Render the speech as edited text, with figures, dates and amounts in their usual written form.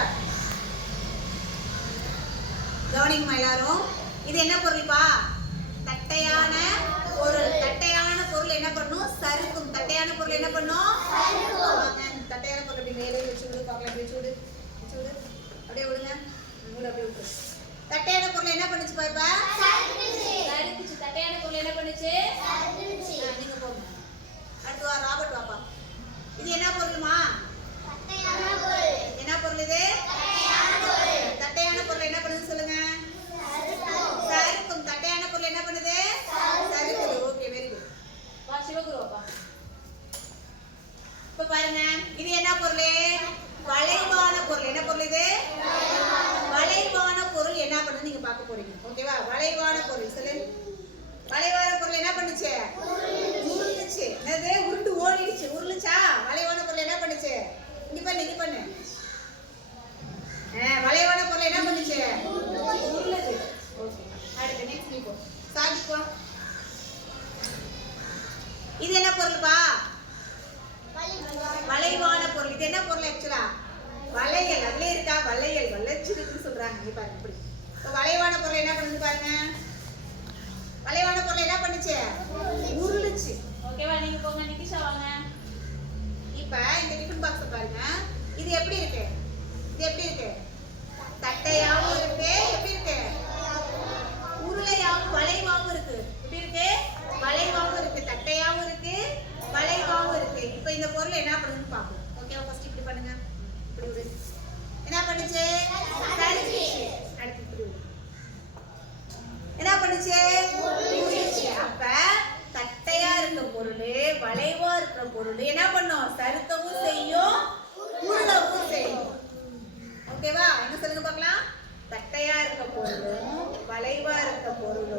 Start. கவனிங்கம்மா எல்லாரும். இது என்ன பொருள்ப்பா? தட்டையான பொருள். தட்டையான பொருள் என்ன பண்ணும்? சறுக்கும். தட்டையான பொருள் என்ன பண்ணும்? தட்டையான பொருள் அப்படி மேலே வச்சு விடு பார்க்கலாம். அப்படி வச்சு விடு, வச்சு விடு, அப்படியே விடுங்க. அப்படியே விட்டு. தட்டையான பொருள் என்ன பண்ணுச்சுப்பா? இப்ப சறுக்குச்சு. தட்டையான பொருள் என்ன பண்ணுச்சு? நீங்க போங்க. அடுத்து வா ராபர்ட் வாப்பா. இது என்ன பொருள்மா? என்ன பொருள் இது? தட்டையான பொருள் என்ன பண்ணுது சொல்லுங்க? சறுக்கும். தட்டையான பொருள் என்ன பண்ணுது? சறுக்குது. Okay, very good. வா சிவகுரு வாப்பா. இப்ப பாருங்க, இது என்ன பொருள்? வளைவான பொருள். என்ன பொருள் இது? வளைவான பொருள் என்ன பண்ணுது நீங்க பார்க்க போறீங்க. ஓகேவா? வளைவான பொருள் சொல்லு. வளைவான பொருள் என்ன பண்ணுச்சு? உருளுச்சு. என்னது? உருண்டு ஓடிடுச்சு. உருளுச்சா? வளைவான பொருள் என்ன பண்ணுச்சு? இங்க பண்ணு, இங்க பண்ணு. வளைவான பொருள் என்ன பண்ணுச்சு? உருளுது. ஓகே, அடுத்து நெக்ஸ்ட் நீ போ. சாகி போ. இது என்ன பொருள்ப்பா? வளைவான பொருள். இது என்ன பொருள் ஆக்சுவலா? வளையல். அதுல இருக்கா வளையல்? வளைச்சிருக்குன்னு சொல்றாங்க. இங்க பாருங்க இப்படி. இப்போ வளைவான பொருள் என்ன பண்ணுது பாருங்க. வளைவான பொருள் என்ன பண்ணுச்சு? உருளுச்சு. ஓகேவா? நீங்க போங்க. நிதிஷா வாங்க. இப்ப இந்த டிஃபன் பாக்ஸ் பாருங்க. இது எப்படி இருக்கு? இது எப்படி இருக்கு? தட்டையாவும் இருக்கு. எப்படி இருக்கு? உருளையாவும் வளைவாவும் இருக்கு. எப்படி இருக்கு? வளைவாவும் இருக்கு. தட்டையாவும் இருக்கு, வளைவாவும் இருக்கு. இப்ப இந்த பொருள் என்ன பண்ணுதுன்னு பாப்போம். ஓகேவா? ஃபர்ஸ்ட் இப்படி பண்ணுங்க. இப்படி விடு. என்ன பண்ணுச்சு? சறுக்குச்சு. அடுத்து இப்படி விடு. என்ன பண்ணுச்சு? உருளுச்சு. அப்ப தட்டையா இருக்க பொருள், வளைவா இருக்கிற பொருள் என்ன பண்ணும்? சறுக்கவும் செய்யும், உருளவும் செய்யும். ஓகேவா? என்ன சொல்லுங்க பார்க்கலாம். தட்டையா இருக்க பொருளும் வளைவா இருக்க பொருளும்